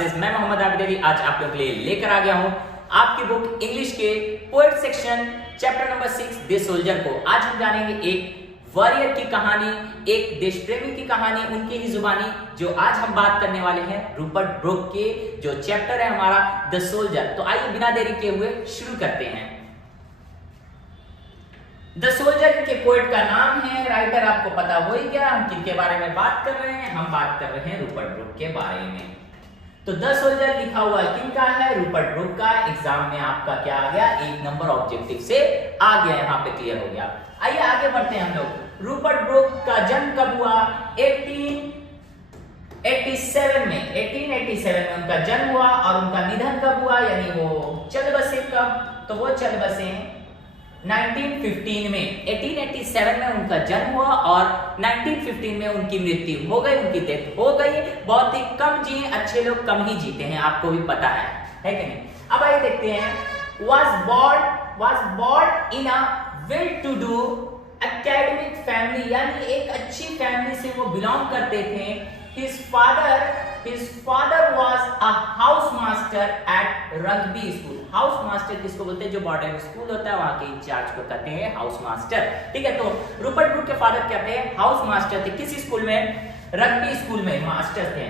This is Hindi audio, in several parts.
क्लासेस। मैं मोहम्मद आबिद अली आज आप लोगों के लिए लेकर आ गया हूं आपकी बुक इंग्लिश के poet section chapter number 6 the soldier को। आज हम जानेंगे एक वॉरियर की कहानी, एक देश प्रेमी की कहानी, उनकी ही जुबानी, जो आज हम बात करने वाले हैं रूपर्ट ब्रूक के जो चैप्टर है हमारा द सोल्जर। तो आइए बिना देरी किए हुए शुरू करते हैं। द सोल्जर के पोएट का नाम है, राइटर आपको पता हो ही गया। हम किनके बारे में बात कर रहे हैं? हम बात कर रहे हैं रूपर्ट ब्रूक के बारे में। तो द सोल्जर लिखा हुआ किनका है? रूपर्ट ब्रूक का। एग्जाम में आपका क्या आ गया? 1 नंबर ऑब्जेक्टिव से आ गया, यहाँ पे क्लियर हो गया। आइए आगे बढ़ते हैं हम लोग। रूपर्ट ब्रूक का जन्म कब हुआ? 1887 में। 1887 में उनका जन्म हुआ और उनका निधन कब हुआ? यानी वो चल बसे कब? तो वो चल बसे 1915 में। 1887 में उनका जन्म हुआ और 1915 में उनकी मृत्यु हो गई, उनकी डेथ हो गई। बहुत ही कम जिए, अच्छे लोग कम ही जीते हैं, आपको भी पता है कि नहीं? अब आइए देखते हैं। was born in a well-to-do academic family, यानी एक अच्छी फैमिली से वो बिलोंग करते थे। His father was a house master at Rugby School. House master किसको बोलते हैं? जो बॉर्डर स्कूल होता है वहां के इंचार्ज को कहते हैं हाउस मास्टर। ठीक है, तो रूपर्ट ब्रूक के फादर कहते हैं हाउस मास्टर थे। किस स्कूल में? रग्बी स्कूल में मास्टर थे।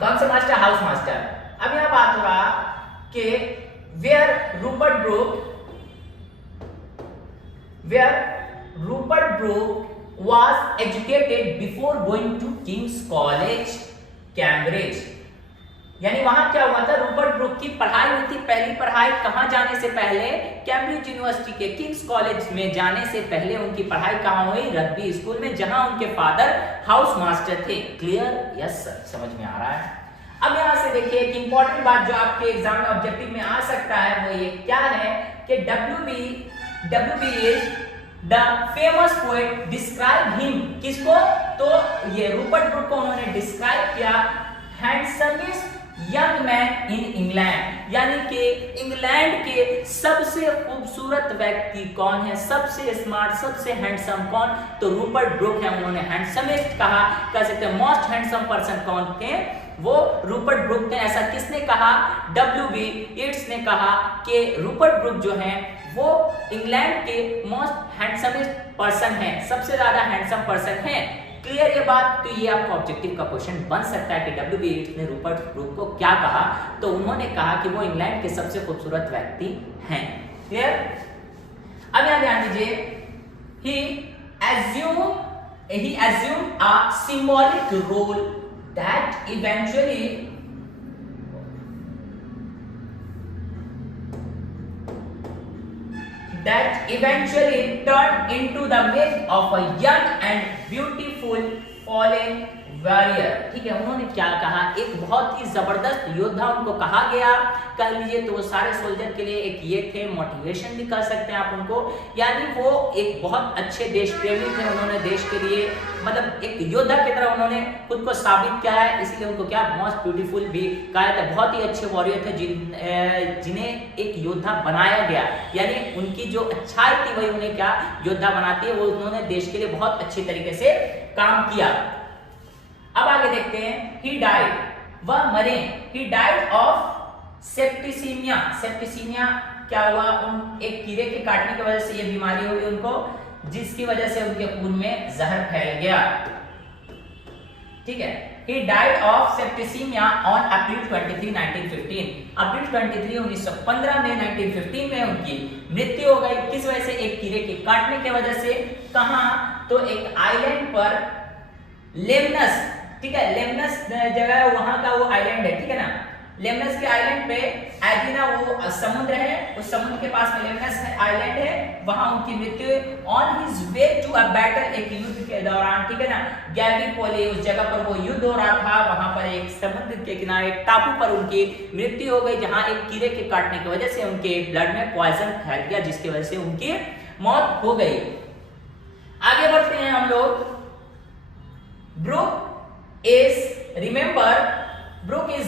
कौन से मास्टर? House master. अब यहां बात हो रहा कि where Rupert Brooke was educated before going to King's College, Cambridge. यानी वहां क्या हुआ था? रूपर्ट ब्रूक की पढ़ाई हुई थी। पहली पढ़ाई कहां जाने से पहले? कैम्ब्रिज यूनिवर्सिटी के किंग्स कॉलेज में जाने से पहले उनकी पढ़ाई कहां हुई? रग्बी स्कूल में, जहां उनके फादर हाउस मास्टर थे। क्लियर? यस सर, समझ में आ रहा है। अब यहां से देखिए एक इंपॉर्टेंट बात जो आपके एग्जाम में ऑब्जेक्टिव में आ सकता है वो ये क्या है कि WB is the famous poet. Describe him, किसको? तो ये रूपर्ट ब्रूक को उन्होंने डिस्क्राइब किया हैंडसमेस्ट यंग मैन इन इंग्लैंड, यानी कि इंग्लैंड के सबसे खूबसूरत व्यक्ति कौन है? सबसे स्मार्ट, सबसे हैंडसम कौन? तो रूपर्ट ब्रूक है। उन्होंने हैंडसमेस्ट कहा, कह सकते हैं मोस्ट हैंडसम पर्सन कौन थे? वो रूपर्ट ब्रूक ने। ऐसा किसने कहा? WB येट्स ने कहा कि रूपर्ट ब्रूक जो है वो इंग्लैंड के मोस्ट हैंडसमेस्ट पर्सन है, सबसे ज्यादा हैंडसम पर्सन है। क्लियर ये बात? तो ये आपका ऑब्जेक्टिव का क्वेश्चन बन सकता है कि WB येट्स ने रूपर्ट ब्रूक को क्या कहा? तो उन्होंने कहा कि वो इंग्लैंड के सबसे खूबसूरत व्यक्ति हैं। क्लियर? अब यहां ध्यान दीजिए। he assumed a symbolic role that eventually turned into the myth of a young and beautiful fallen warrior. ठीक है, उन्होंने क्या कहा? एक बहुत ही जबरदस्त योद्धा उनको कहा गया। कह लीजिए तो वो सारे सोल्जर के लिए एक ये थे, मोटिवेशन भी कर सकते हैं आप उनको। यानी वो एक बहुत अच्छे देश प्रेमी थे। उन्होंने देश के लिए मतलब एक योद्धा की तरह उन्होंने खुद को साबित किया है, इसीलिए उनको क्या मोस्ट ब्यूटीफुल भी कहा जाता है। बहुत ही अच्छे वॉरियर थे जिन्हें एक योद्धा बनाया गया। यानी उनकी जो अच्छाई थी वही उन्हें क्या योद्धा बनाती है। वो उन्होंने देश के लिए बहुत अच्छे तरीके से काम किया। अब आगे देखते हैं। ही डाइड, वह मरे। He died of septicaemia. Septicaemia क्या हुआ? एक कीड़े के काटने की वजह से ये बीमारी हुई उनको, जिसकी वजह से उनके खून में जहर फैल गया। ठीक है, he died of septicemia on April 23, 1915. अप्रैल 23, 1915 में 1915 में उनकी मृत्यु हो गई। किस वजह से? एक कीड़े के काटने की वजह से। कहां? तो एक आइलैंड पर, लेमनस। ठीक है, लेमनस जगह है, वहां का वो आइलैंड है। ठीक है ना? लेमनस के आइलैंड पे एडिना वो समुद्र है, उस समुद्र के पास में लेमनस आइलैंड है, वहां उनकी मृत्यु on his way to a battle, एक युद्ध के दौरान। ठीक है ना? गैलीपोली उस जगह पर वो युद्ध हो रहा था, वहां पर एक समुद्र के किनारे टापू पर उनकी मृत्यु हो गई, जहां एक कीड़े के काटने की वजह से उनके ब्लड में पॉइजन फैल गया, जिसकी वजह से उनकी मौत हो गई। आगे बढ़ते हैं हम लोग। Brooke is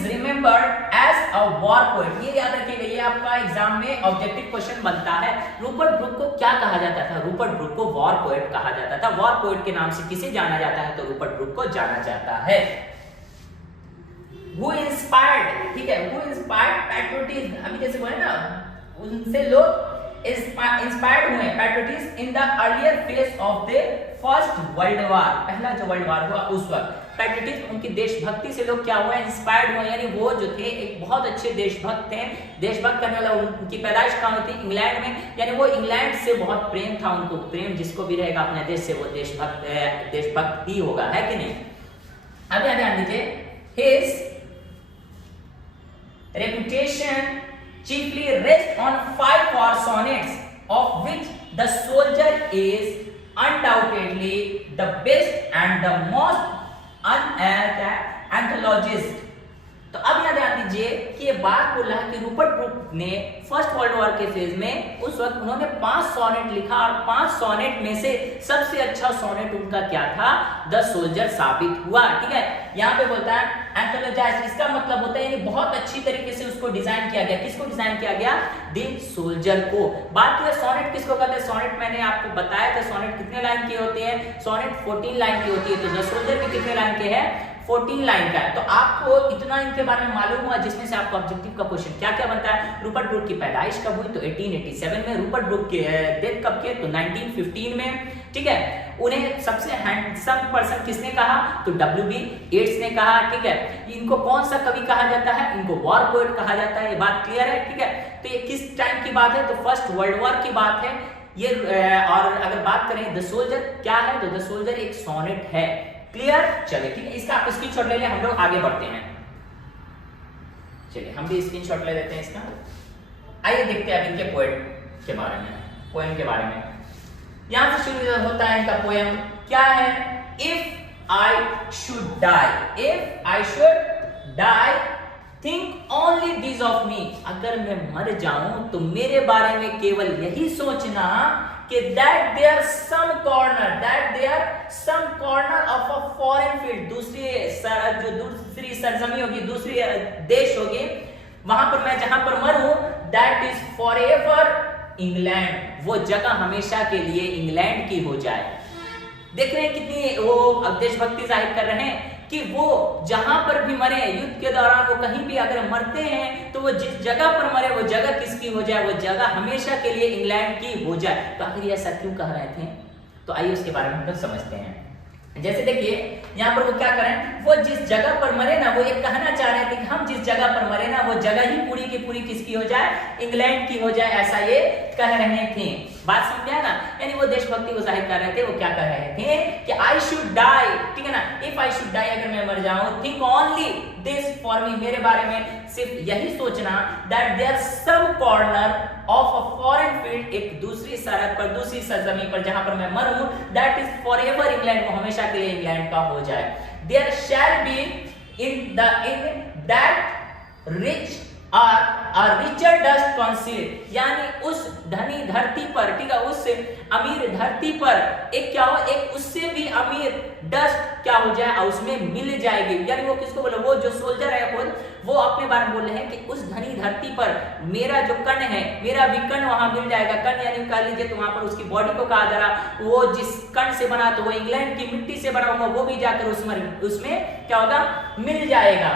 remembered as a war poet. ये याद रखिएगा, ये आपका एग्जाम में ऑब्जेक्टिव क्वेश्चन बनता है। रूपर्ट ब्रूक को क्या कहा जाता था? रूपर्ट ब्रूक को वॉर पोएट कहा जाता था। वॉर पोएट के नाम से किसे जाना जाता है? तो रूपर्ट ब्रूक को जाना जाता है। हु इंस्पायर्ड, ठीक है, हु इंस्पायर्ड पैट्रियोटिज्म, अभी जैसे बोले ना उनसे लोग इंस्पायर्ड हुए patriotism in the earlier phase of the first world war, पहला जो वर्ल्ड वॉर हुआ उस वक्त पैट्रियोटिज्म, उनकी देशभक्ति से लोग क्या हुए, इंस्पायर्ड हुए, यानी वो जो थे एक बहुत अच्छे देशभक्त थे। देशभक्त करने वाला उनकी पैदाइश कहाँ हुई थी, इंग्लैंड में, यानी वो इंग्लैंड से बहुत प्रेम था उनको, प्रेम जिसको भी रहेगा अपने देश से वो देशभक्त ही होगा, है कि नहीं। अब यहाँ ध्यान दीजिए, his reputation chiefly rests on 5 war sonnets, of which The Soldier is undoubtedly the best and the most anthologist। तो अब यहाँ ध्यान दीजिए कि ये बात बोल रहा है कि रूपर्ट ब्रूक ने फर्स्ट वर्ल्ड वॉर के फेज में उस वक्त उन्होंने 5 सोनेट लिखा और 5 सोनेट में से सबसे अच्छा सोनेट उनका क्या था, द सोल्जर साबित हुआ, ठीक है। यहाँ पे बोलता है एंथोलॉजाइज, इसका मतलब होता है यानी बहुत अच्छी तरीके से उसको डिजाइन किया गया। किसको डिजाइन किया गया, द सोल्जर को। बात की सोनेट किसको कहते हैं, सोनेट मैंने आपको बताया था सोनेट कितने लाइन के होते हैं, सोनेट 14 लाइन की होती है, तो द सोल्जर के कितने लाइन के हैं, 14 लाइन का है। तो आपको इतना इनके बारे में मालूम हुआ जिसमें से आपको ऑब्जेक्टिव का क्वेश्चन क्या क्या बनता है। रूपर्ट ब्रूक की पैदाइश कब हुई, तो 1887 में। रूपर्ट ब्रूक की डेथ कब की, तो 1915 में, ठीक है। उन्हें सबसे हैंडसम पर्सन किसने कहा, तो W.B. येट्स ने कहा, ठीक है। इनको कौन सा कवि कहा जाता है, इनको वॉर पोएट कहा जाता है, ये बात क्लियर है, ठीक है। तो ये किस टाइम की बात है, तो फर्स्ट वर्ल्ड वॉर की बात है ये। और अगर बात करें द सोल्जर क्या है, तो द सोल्जर एक सोनेट है, क्लियर। चलिए ठीक है, इसका आप स्क्रीनशॉट ले लें, हम लोग आगे बढ़ते हैं। चलिए हम भी स्क्रीनशॉट ले लेते हैं इसका। आइए देखते हैं अब इनके पोएट के बारे में, पोएम के बारे में। यहां से शुरू होता है इनका पोएम, क्या है, if I should die, if I should die think only this of me, अगर मैं मर जाऊं तो मेरे बारे में केवल यही सोचना कि that there some corner of a foreign field, दूसरी सरजमी होगी, दूसरी देश होगी, वहां पर मैं जहां पर मरूं, that is forever इंग्लैंड, वो जगह हमेशा के लिए इंग्लैंड की हो जाए। देख रहे हैं कितनी वो देशभक्ति जाहिर कर रहे हैं कि वो जहां पर भी मरे युद्ध के दौरान, वो कहीं भी अगर मरते हैं तो वो जिस जगह पर मरे वो जगह किसकी हो जाए, वो जगह हमेशा के लिए इंग्लैंड की हो जाए। तो आखिर ऐसा क्यों कह रहे थे, तो आइए उसके बारे में हम लोग समझते हैं। जैसे देखिए यहाँ पर वो क्या करें, वो जिस जगह पर मरे ना, वो ये कहना चाह रहे थे कि हम जिस जगह पर मरे ना, वो जगह ही पूरी की पूरी किसकी हो जाए, इंग्लैंड की हो जाए, ऐसा ये कह रहे थे। बात समझा ना, यानी वो देशभक्ति को जाहिर कर रहे थे। वो क्या कह रहे थे कि आई शुड डाई, ठीक है ना, इफ आई शुड डाई, अगर मैं मर जाऊं, think only this for me, मेरे बारे में सिर्फ यही सोचना, that there some corner of a foreign field, एक दूसरी सरहद पर, दूसरी सरजमी पर जहां पर मैं मरूं, दैट इज फॉरएवर इंग्लैंड, वो हमेशा के लिए इंग्लैंड का हो जाए। There shall be in that rich a richer dust concealed, यानी उस धनी धरती पर, ठीक है, उस अमीर धरती पर एक क्या हो, एक उससे भी अमीर डस्ट क्या हो जाए, और उसमें मिल जाएगी। यानी वो किसको बोले, वो जो सोल्जर है खुद, वो अपने बारे में बोल रहे हैं कि उस धनी धरती पर मेरा जो कण है, मेरा भी कण वहां मिल जाएगा। कण यानी कह लीजिए तो वहां पर उसकी बॉडी को कहा जा रहा, वो जिस कण से बना, तो वो इंग्लैंड की मिट्टी से बना होगा, वो भी जाकर उसमें क्या होगा, मिल जाएगा।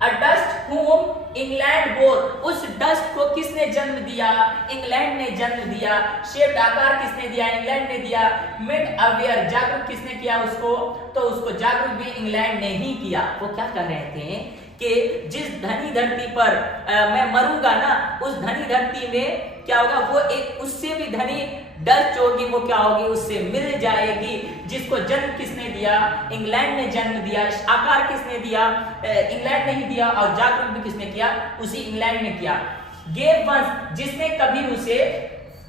A dust whom England bore, उस डस्ट को किसने जन्म दिया, इंग्लैंड ने जन्म दिया। शेप्ड, आकार किसने दिया, इंग्लैंड ने दिया। मेड अवेयर, जागरूक किसने किया उसको, तो उसको जागरूक भी इंग्लैंड ने ही किया। वो क्या कर रहे थे कि जिस धनी धरती पर मैं मरूंगा ना, उस धनी धरती में क्या होगा, वो एक उससे भी धनी डस्ट होगी, वो क्या होगी, उससे मिल जाएगी। जिसको जन्म किसने दिया, इंग्लैंड ने जन्म दिया। आकार किसने दिया, इंग्लैंड ने ही दिया। और जागरूक भी किसने किया, उसी इंग्लैंड ने किया। गेव वंस, जिसने कभी उसे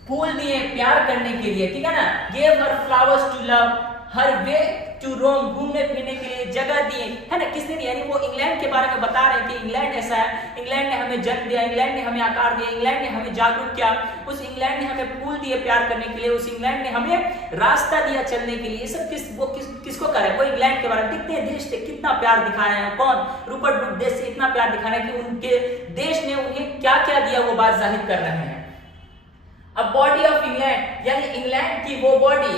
फूल दिए प्यार करने के लिए, ठीक है ना। Gave her flowers to love, her way to Rome, घूमने फिरने के लिए जगह दिए, है ना, किसने दिया, यानी वो इंग्लैंड के बारे में बता रहे हैं कि इंग्लैंड ऐसा है, इंग्लैंड ने हमें जन्म दिया, इंग्लैंड ने हमें आकार दिया, इंग्लैंड ने हमें जागरूक किया, उस इंग्लैंड ने हमें फूल दिए प्यार करने के लिए, उस इंग्लैंड ने हमें रास्ता दिया चलने के लिए। ये सब किसको कर रहे हैं, वो इंग्लैंड के बारे में। कितने देश से कितना प्यार दिखा रहे हैं, कौन, रूपर्ट ब्रूक देश से इतना प्यार दिखा रहे हैं कि उनके देश ने उन्हें क्या क्या दिया, वो बात जाहिर कर रहे हैं। अब बॉडी ऑफ इंग्लैंड, यानी इंग्लैंड की वो बॉडी,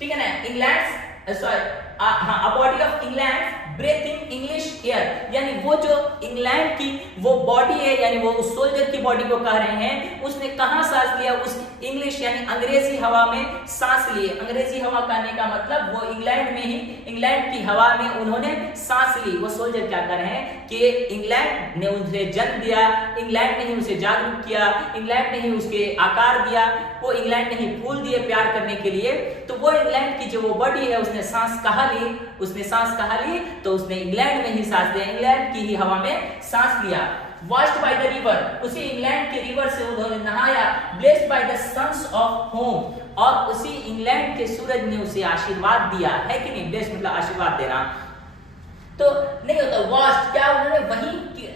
ठीक है ना, England sorry, a body of England breathing English air, यानी वो जो इंग्लैंड की वो बॉडी है, यानी वो उस सोल्जर की बॉडी को कह रहे हैं, उसने कहां सांस लिया, उस इंग्लिश यानी अंग्रेजी हवा में सांस लिए। अंग्रेजी हवा कहने का मतलब वो इंग्लैंड में ही, इंग्लैंड की हवा में उन्होंने सांस ली। वो सोल्जर क्या कर रहे हैं कि इंग्लैंड ने उसे जन्म दिया, इंग्लैंड ने ही उसे जागरूक किया, इंग्लैंड ने ही उसके आकार दिया, वो इंग्लैंड ने ही फूल दिए प्यार करने के लिए। तो वो इंग्लैंड की जो वो बॉडी है उसने सांस कहाँ ली, उसने सांस कहाँ ली, तो उसने इंग्लैंड में ही सांस लिया, इंग्लैंड की ही हवा में सांस लिया। वॉश्ड बाय द रिवर, उसी इंग्लैंड के रिवर से उन्होंने नहाया। Blessed by the suns of home, और उसी इंग्लैंड के सूरज ने उसे आशीर्वाद दिया, है कि नहीं। ब्लेस्ड मतलब आशीर्वाद देना तो नहीं होता। वॉश्ड क्या, उन्होंने वहीं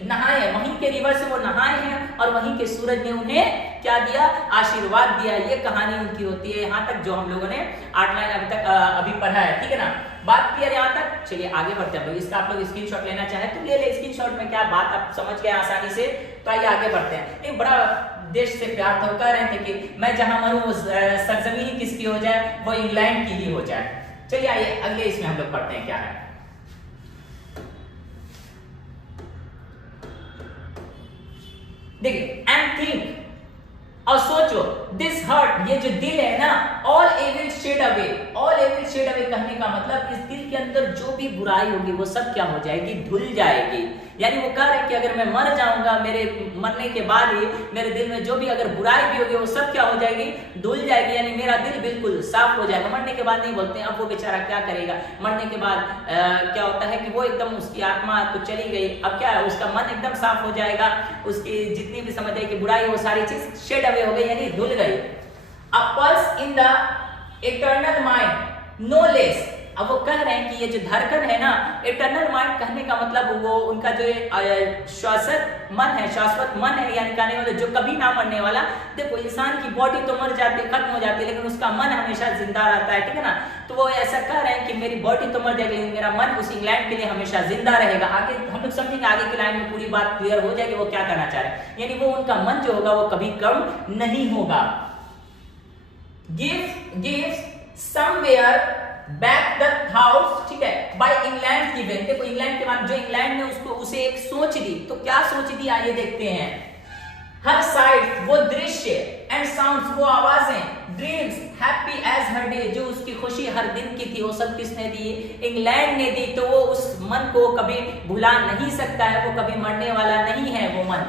नहाए, वहीं के रिवर से वो नहाए हैं और वहीं के सूरज ने उन्हें क्या दिया, आशीर्वाद दिया। ये कहानी उनकी होती है, यहाँ तक जो हम लोगों ने 8 लाइन अभी तक अभी पढ़ा है, ठीक है ना। बात क्लियर यहाँ तक। चलिए आगे बढ़ते हैं। इसका आप लोग स्क्रीनशॉट लेना चाहे तो ले ले, स्क्रीनशॉट में क्या बात आप समझ गए आसानी से। तो आइए आगे बढ़ते हैं। एक बड़ा देश से प्यार तो कह रहे थे कि मैं जहां मरूं वो सरजमीन किसकी हो जाए, वो इंग्लैंड की ही हो जाए। चलिए आइए अगले इसमें हम लोग पढ़ते हैं क्या है। देखिए एंड थिंक, और सोचो, दिस हर्ट, ये जो दिल है ना, all evil shed away. All evil shed away कहने का मतलब इस दिल के अंदर जो भी बुराई होगी वो सब क्या हो जाएगी, धुल जाएगी। यानी वो कह रहे हैं कि अगर मैं मर जाऊंगा, मेरे मरने के बाद ही मेरे दिल में जो भी अगर बुराई भी होगी वो सब क्या हो जाएगी, धुल जाएगी। यानी मेरा दिल बिल्कुल साफ हो जाएगा। मरने के बाद नहीं बोलते हैं, अब वो बेचारा क्या करेगा, मरने के बाद क्या होता है कि वो एकदम उसकी आत्मा तो चली गई, अब क्या है, उसका मन एकदम साफ हो जाएगा, उसकी जितनी भी समझ है कि बुराई वो सारी चीज शेड अवे हो गई, यानी धुल गई। A pulse in the eternal mind no less. अब वो कह रहे हैं कि ये जो धड़कन है ना, इटर्नल माइंड कहने का मतलब वो उनका जो शाश्वत मन है, शाश्वत मन है, यानी कहने वाले जो कभी ना मरने वाला। देखो इंसान की बॉडी तो मर जाती है, खत्म हो जाती है, लेकिन उसका मन हमेशा जिंदा रहता है, ठीक है ना। तो वो ऐसा कह रहे हैं कि मेरी बॉडी तो मर जाएगी लेकिन मेरा मन उस इंग्लैंड के लिए हमेशा जिंदा रहेगा। आगे हम लोग समझेंगे, आगे की लाइन में पूरी बात क्लियर हो जाएगी वो क्या कहना चाह रहे हैं। यानी वो उनका मन जो होगा वो कभी कम नहीं होगा। Gives somewhere back the house, ठीक है, बाय इंग्लैंड गिवन। देखो इंग्लैंड के बाद जो इंग्लैंड ने उसको उसे एक सोच दी, तो क्या सोच दी आइए देखते हैं। हर साइड वो दृश्य, एंड साउंड्स वो आवाजें, dreams happy as her day, जो उसकी खुशी हर दिन की थी वो सब किसने दी, इंग्लैंड ने दी। तो वो उस मन को कभी भुला नहीं सकता है, वो कभी मरने वाला नहीं है वो मन।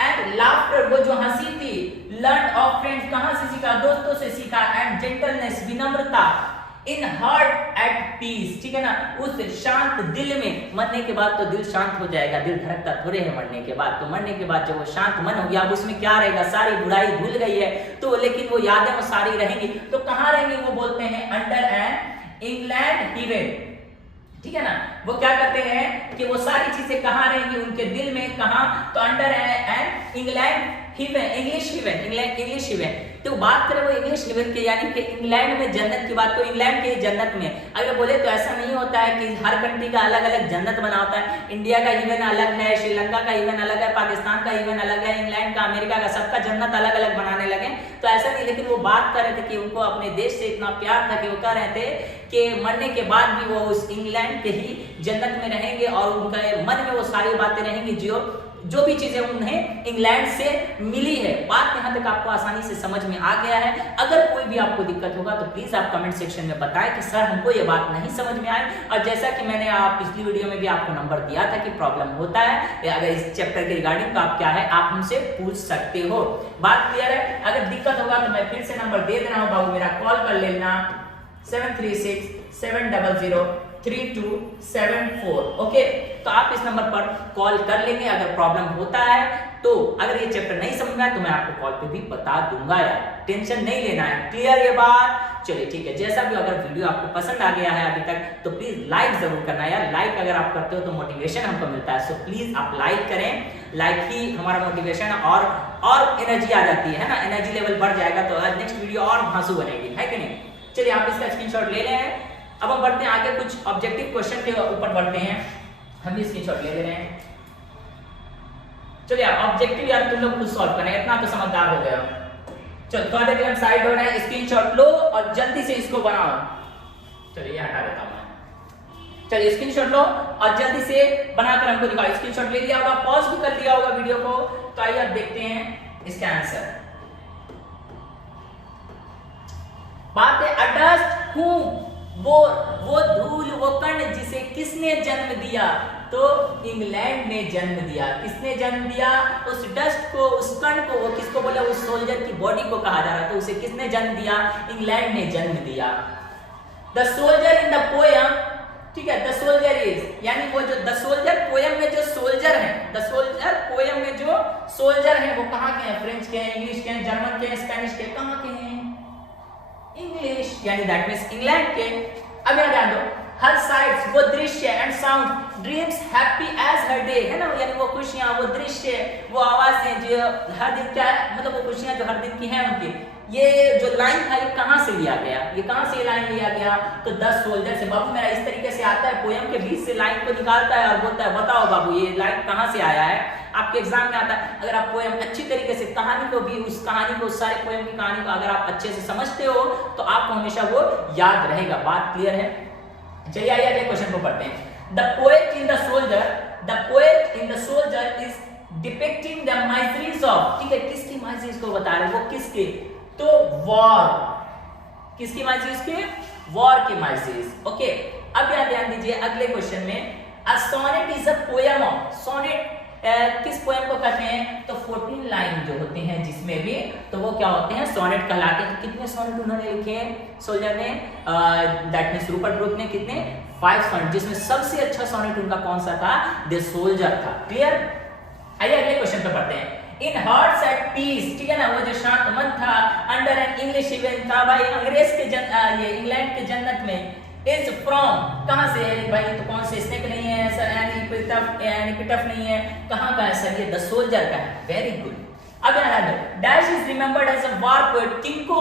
एंड लाफ्टर, वो जो हंसी थी, लर्न ऑफ फ्रेंड्स, कहां से सीखा, दोस्तों से सीखा। एंड जेंटलनेस, विनम्रता, इन हार्ट एट पीस, ठीक है ना, उस शांत दिल में। मरने के बाद तो दिल शांत हो जाएगा, दिल धड़कता थोड़े है मरने के बाद। तो मरने के बाद जब वो शांत मन हो गया, अब उसमें क्या रहेगा, सारी बुराई भूल गई है तो, लेकिन वो यादें वो सारी रहेंगी। तो कहां रहेंगी, वो बोलते हैं अंडर एन इंग्लैंड हेवन, ठीक है ना। वो क्या करते हैं कि वो सारी चीजें कहां रहेंगी, उनके दिल में, कहां, तो under an England heaven, English heaven, English heaven. तो बात करें वो इंग्लिश हेवन के, यानी कि इंग्लैंड में जन्नत की बात, तो इंग्लैंड के जन्नत में अगर बोले तो ऐसा नहीं होता है कि हर कंट्री का अलग अलग जन्नत बना होता है। इंडिया का हेवन अलग है, श्रीलंका का हेवन अलग है, पाकिस्तान का हेवन अलग है, इंग्लैंड का, अमेरिका का, सबका जन्नत अलग अलग बनाने लगे। तो ऐसा नहीं, लेकिन वो बात कर रहे थे कि उनको अपने देश से इतना प्यार था कि वो कह रहे थे कि मरने के बाद भी वो उस इंग्लैंड के ही जन्नत में रहेंगे और उनके मन में वो सारी बातें रहेंगी जो भी चीजें उन्हें इंग्लैंड से मिली है। बात यहां तक आपको आसानी से समझ में आ गया है। अगर कोई भी आपको दिक्कत होगा तो प्लीज आप कमेंट सेक्शन में बताएं कि सर हमको ये बात नहीं समझ में आई। और जैसा कि मैंने पिछली वीडियो में भी आपको नंबर दिया था कि प्रॉब्लम होता है अगर इस चैप्टर के रिगार्डिंग, तो आप क्या है, आप हमसे पूछ सकते हो। बात क्लियर है। अगर दिक्कत होगा तो मैं फिर से नंबर दे दे रहा हूं बाबू, मेरा कॉल कर लेना 736-700-3274। ओके, तो आप इस नंबर पर कॉल कर लेंगे अगर प्रॉब्लम होता है तो। अगर ये चैप्टर नहीं समझ में आए तो मैं आपको कॉल पे भी बता दूंगा यार, टेंशन नहीं लेना है। क्लियर ये बात? चलिए ठीक है। जैसा भी अगर वीडियो आपको पसंद आ गया है अभी तक तो प्लीज लाइक जरूर करना यार। लाइक अगर आप करते हो तो मोटिवेशन हमको मिलता है, सो प्लीज आप लाइक करें। लाइक ही हमारा मोटिवेशन और एनर्जी आ जाती है ना, एनर्जी लेवल बढ़ जाएगा तो नेक्स्ट वीडियो और धांसू बनेगी, है कि नहीं। चलिए आप इसका स्क्रीनशॉट ले लें। अब हम बढ़ते हैं आगे, कुछ ऑब्जेक्टिव क्वेश्चन के ऊपर बढ़ते हैं। हम भी स्क्रीनशॉट ले रहे हैं। चलिए ऑब्जेक्टिव यार तुम लोग खुद सॉल्व करें, इतना तो समझदार हो गए हो। चलो थोड़ा देर साइड हो रहा है, स्क्रीनशॉट लो और जल्दी से इसको बनाओ। चलिए ये हटा देता हूं मैं। चलिए स्क्रीनशॉट लो और जल्दी से बनाकर हमको दिखाओ। स्क्रीनशॉट ले लिया होगा, पॉज भी कर लिया होगा वीडियो को। तो आइए अब देखते हैं इसका आंसर। बात है अडस्ट हूं, वो धूल वो कण जिसे किसने जन्म दिया? तो इंग्लैंड ने जन्म दिया। किसने जन्म दिया? उस डस्ट को, उस कण को। वो किसको बोला? उस सोल्जर की बॉडी को कहा जा रहा है। तो उसे किसने जन्म दिया? इंग्लैंड ने जन्म दिया। The soldier in the poem, ठीक है, द सोल्जर इज, यानी वो जो द सोल्जर पोयम में जो सोल्जर है, द सोल्जर पोयम में जो सोल्जर है वो कहाँ के हैं? फ्रेंच के हैं, इंग्लिश के हैं, जर्मन के हैं, स्पेनिश के, कहाँ के हैं? इंग्लिश, यानी दैट मींस इंग्लैंड के। अब याद ध्यान दो, हर साइड्स वो दृश्य and sound dreams happy as her day, है ना, यानी वो खुशियां, वो दृश्य, वो आवाजें जो हर दिन क्या है, मतलब वो खुशियां जो हर दिन की हैं उनकी। ये जो लाइन था ये कहां से लिया गया? ये कहां से लाइन लिया गया? तो 10 सोल्जर से। बाबू मेरा इस तरीके से आता है, पोयम के बीच से लाइन को निकालता है और बोलता है बताओ बाबू ये लाइन कहां से आया है। आपके एग्जाम में आता है। अगर आप पोयम अच्छी तरीके से, कहानी को भी, उस कहानी को, उस सारे पोयम की कहानी को अगर आप अच्छे से समझते हो तो आपको हमेशा वो याद रहेगा। बात क्लियर है? चलिए आइए अगले क्वेश्चन को पढ़ते हैं। The poet in the soldier, the poet in the soldier is depicting the miseries of, ठीक है, किसकी माइजरीज को बता रहे हैं? वो किसके? तो वॉर। किसकी माइजरीज के? वॉर की माइजरीज। ओके, अब यहाँ ध्यान दीजिए अगले क्वेश्चन में। A sonnet is a poem of, sonnet किस पोयम को कहते हैं? तो 14 लाइन जो होते हैं जिसमें भी, तो वो क्या होते हैं? सोनेट कहलाते हैं। तो कितने सोनेट उन्होंने लिखे हैं सोल्जर ने? दैट मींस रूपर्ट ब्रूक ने कितने? 5 सोनेट, जिसमें सबसे अच्छा सोनेट उनका कौन सा था? द सोल्जर था। क्लियर? आइए अगले क्वेश्चन पे पढ़ते हैं। इन हार्ट्स एट पीस, ठीक है ना, वो जो शांत मन था, अंडर एन इंग्लिश इवेंट था भाई, अंग्रेज के ये इंग्लैंड के जन्नत में। इज फ्रॉम, कहां से है भाई? तो कौन से? स्नेक नहीं है सर, एनी पिटफ नहीं है, कहां का है सर? ये द सोल्जर का है। Very good. अब यहाँ दो, dash is remembered as a war poet, किनको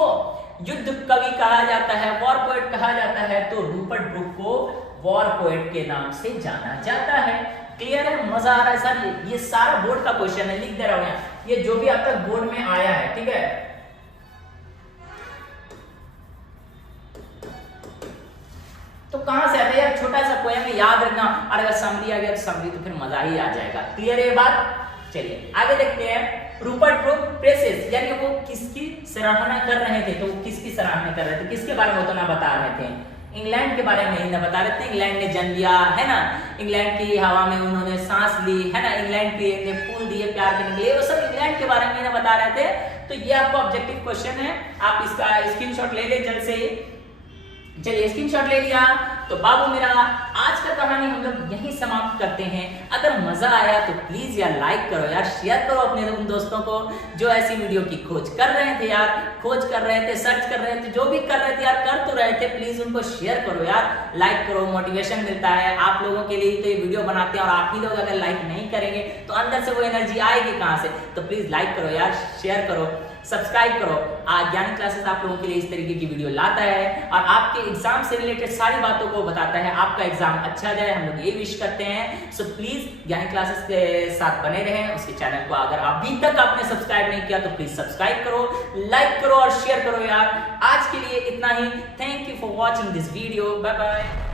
युद्ध कवि कहा जाता है, वॉर पोएट कहा जाता है? तो रूपर्ट ब्रूक को वॉर पोएट के नाम से जाना जाता है। क्लियर है? मजा आ रहा है सर? ये सारा बोर्ड का क्वेश्चन है, लिख दे रहा हूं यहाँ, ये जो भी अब तक बोर्ड में आया है, ठीक है। तो कहां से आता है यार? छोटा सा पोयम है, याद रखना। और अगर समरी आ गया तो समरी तो फिर मजा ही आ जाएगा। क्लियर है बात? चलिए आगे देखते हैं। रूपर्ट ब्रूक प्रेसेस, यानी वो किसकी सराहना कर रहे थे? तो वो किसकी सराहना कर रहे थे? किसके बारे में उतना बता रहे थे? इंग्लैंड के बारे में ही ना बता रहे थे। इंग्लैंड ने जन्म लिया है ना, इंग्लैंड की हवा में उन्होंने सांस ली है ना, इंग्लैंड के ने फूल दिए प्यार करने के लिए, वो सब इंग्लैंड के बारे में ही ना बता रहे थे। तो ये आपको ऑब्जेक्टिव क्वेश्चन है, आप इसका स्क्रीनशॉट ले ले जल्द से। चलिए स्क्रीनशॉट ले लिया। तो बाबू मेरा आज का कहानी हम लोग यहीं समाप्त करते हैं। अगर मजा आया तो प्लीज यार लाइक करो यार, शेयर करो अपने उन दोस्तों को जो ऐसी वीडियो की खोज कर रहे थे यार, खोज कर रहे थे, सर्च कर रहे थे, जो भी कर रहे थे यार, कर तो रहे थे, प्लीज उनको शेयर करो यार, लाइक करो, मोटिवेशन मिलता है आप लोगों के लिए तो ये वीडियो बनाते हैं। और आप ही लोग अगर लाइक नहीं करेंगे तो अंदर से वो एनर्जी आएगी कहां से? तो प्लीज लाइक करो यार, शेयर करो, सब्सक्राइब करो। ज्ञान क्लासेस आप लोगों के लिए इस तरीके की वीडियो लाता है और आपके एग्जाम से रिलेटेड सारी बातों को बताता है। आपका एग्जाम अच्छा जाए हम लोग ये विश करते हैं। सो प्लीज ज्ञान क्लासेस के साथ बने रहें। उसके चैनल को अगर अभी तक आपने सब्सक्राइब नहीं किया तो प्लीज सब्सक्राइब करो, लाइक करो और शेयर करो यार। आज के लिए इतना ही। Thank you for watching this video. Bye bye.